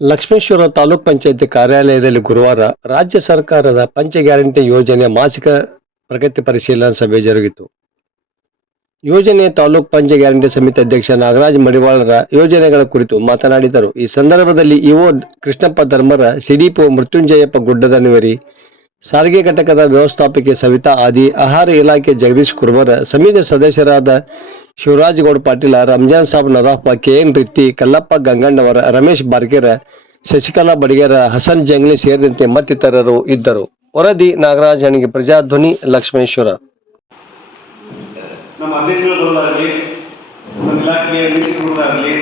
ಲಕ್ಷ್ಮೇಶ್ವರ ತಾಲೂಕ್ ಪಂಚಾಯತಿ ಕಾರ್ಯಾಲಯದಲ್ಲಿ ಗುರುವಾರ ರಾಜ್ಯ ಸರ್ಕಾರದ ಪಂಚ ಗ್ಯಾರಂಟಿ ಯೋಜನೆ ಮಾಸಿಕ ಪ್ರಗತಿ ಪರಿಶೀಲನಾ ಸಭೆ ಜರುಗಿತು. ಯೋಜನೆ ತಾಲೂಕ್ ಪಂಚ ಗ್ಯಾರಂಟಿ ಸಮಿತಿ ಅಧ್ಯಕ್ಷ ನಾಗರಾಜ್ ಮಡಿವಾಳರ ಯೋಜನೆಗಳ ಕುರಿತು ಮಾತನಾಡಿದರು. ಈ ಸಂದರ್ಭದಲ್ಲಿ ಇಒ ಕೃಷ್ಣಪ್ಪ ಧರ್ಮರ, ಸಿಡಿಪಿಒ ಮೃತ್ಯುಂಜಯಪ್ಪ ಗುಡ್ಡದ ನಿವರಿ, ಸಾರಿಗೆ ಘಟಕದ ವ್ಯವಸ್ಥಾಪಕಿ ಸವಿತಾ ಆದಿ, ಆಹಾರ ಇಲಾಖೆ ಜಗದೀಶ್ ಕುರ್ಮರ, ಸಮಿತಿ ಸದಸ್ಯರಾದ ಶಿವರಾಜಗೌಡ ಪಾಟೀಲ, ರಂಜಾನ್ ಸಾಬ್ ನದಾಫ, ಕೆಎನ್ ರಿತ್ತಿ, ಕಲ್ಲಪ್ಪ ಗಂಗಣ್ಣವರ, ರಮೇಶ್ ಬಾರ್ಗೆರ, ಶಶಿಕಲಾ ಬಡಿಗೆರ, ಹಸನ್ ಜಂಗ್ಲಿ ಸೇರಿದಂತೆ ಮತ್ತಿತರರು ಇದ್ದರು. ವರದಿ ನಾಗರಾಜ್ ಹಣಿಗೆ, ಪ್ರಜಾಧ್ವನಿ, ಲಕ್ಷ್ಮೇಶ್ವರ. ನಮ್ಮ ಅಧ್ಯಕ್ಷರು ಬರೋದಾಗಲಿ, ನಮ್ಮ ಇಲಾಖೆಯ ವೀಕ್ಷಕರಾಗಲಿ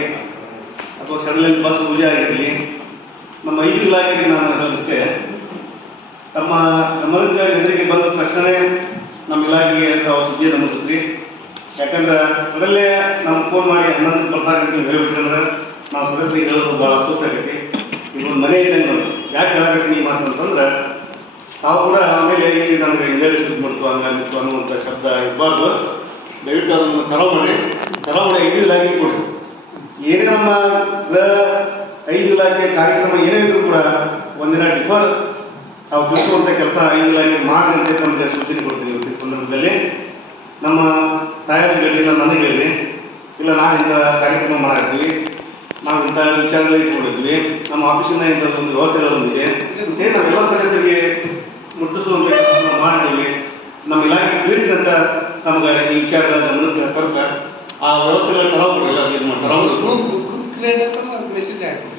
ಅಥವಾ ಸಡಲ್ ಬಸ್ ಪೂಜೆ ಆಗಿರಲಿ, ನಮ್ಮ 5 ಇಲಾಖೆಗೆ ನಾನು ಹೇಳೋದಿಷ್ಟೇ, ನಮ್ಮ ಎದುರಿಗೆ ಬಂದ ತಕ್ಷಣ ನಮ್ಮ ಇಲಾಖೆಗೆ ತಾವು ಸುದ್ದಿಯನ್ನು ಮುಟ್ಟಿಸ್ರಿ. ಯಾಕಂದ್ರೆ ಸಡಲ್ಲೇ ನಮ್ಗೆ ಫೋನ್ ಮಾಡಿ 11 ಬರ್ತಾಕಂತ ಹೇಳ್ಬಿಟ್ರಂದ್ರೆ ನಾವು ಸದಸ್ಯರಿಗೆ ಹೇಳೋದು ಭಾಳ ಅಸ್ವಸ್ಥಾಗೈತಿ. ಈಗ ಒಂದು ಮನೆ ಇದ್ದಂಗೆ ನೋಡಿ, ಯಾಕೆ ಹೇಳಕತ್ತೀನಿ ಈ ಮಾತು ಅಂತಂದ್ರೆ ತಾವು ಕೂಡ ಆಮೇಲೆ ಈಗ ನಮಗೆ ಇಂಗ್ಲೀಷ್ ಶುದ್ಧ ಮಾಡ್ತು ಹಂಗಾಗಿತ್ತು ಅನ್ನುವಂಥ ಶಬ್ದ ಇರಬಾರ್ದು. ದಯವಿಟ್ಟು ಅದನ್ನು ಕರಾವು ಮಾಡಿ 5 ಇಲಾಖೆ ಕೊಡಿ. ಏನೇ ನಮ್ಮ 5 ಇಲಾಖೆ ಕಾರ್ಯಕ್ರಮ ಏನೇ ಇದ್ರೂ ಕೂಡ ಒಂದಿನ ಡಿಫರ್ ತಾವು ತಿಳ್ಸುವಂಥ ಕೆಲಸ 5 ಇಲಾಖೆ ಮಾಡಿ ಅಂತ ನಮಗೆ ಸೂಚನೆ ಕೊಡ್ತೀನಿ. ಈ ಸಂದರ್ಭದಲ್ಲಿ ನಮ್ಮ ಸಾಹೇಬರಿಗೆ ಇಲ್ಲ, ನನಗೆ ಹೇಳಿ, ಇಲ್ಲ ನಾವು ಇಂಥ ಕಾರ್ಯಕ್ರಮ ಮಾಡಿದ್ವಿ, ನಾವು ಇಂಥ ವಿಚಾರದಲ್ಲಿ ಇಟ್ಕೊಂಡಿದ್ವಿ, ನಮ್ಮ ಆಫೀಸಿಂದ ಇಂಥದ್ದೊಂದು ವ್ಯವಸ್ಥೆಗಳು ಬಂದಿದೆ ಅಂತೇಳಿ ನಾವೆಲ್ಲ ಸದಸ್ಯರಿಗೆ ಮುಟ್ಟಿಸುವಂಥ ಕೆಲಸ ಮಾಡಿದ್ದೀವಿ. ನಮ್ಮ ಇಲಾಖೆ ತಿಳಿಸಿದಂತ ನಮ್ಗೆ ಈ ವಿಚಾರದ ಗಮನಕ್ಕೆ ತರ್ಕ ಆ ವ್ಯವಸ್ಥೆಗಳ ಕರಾವು ಕೊಡಲ್ಲ. ಇದು ಮಾಡಿ ಮೆಸೇಜ್ ಆಯಿತು.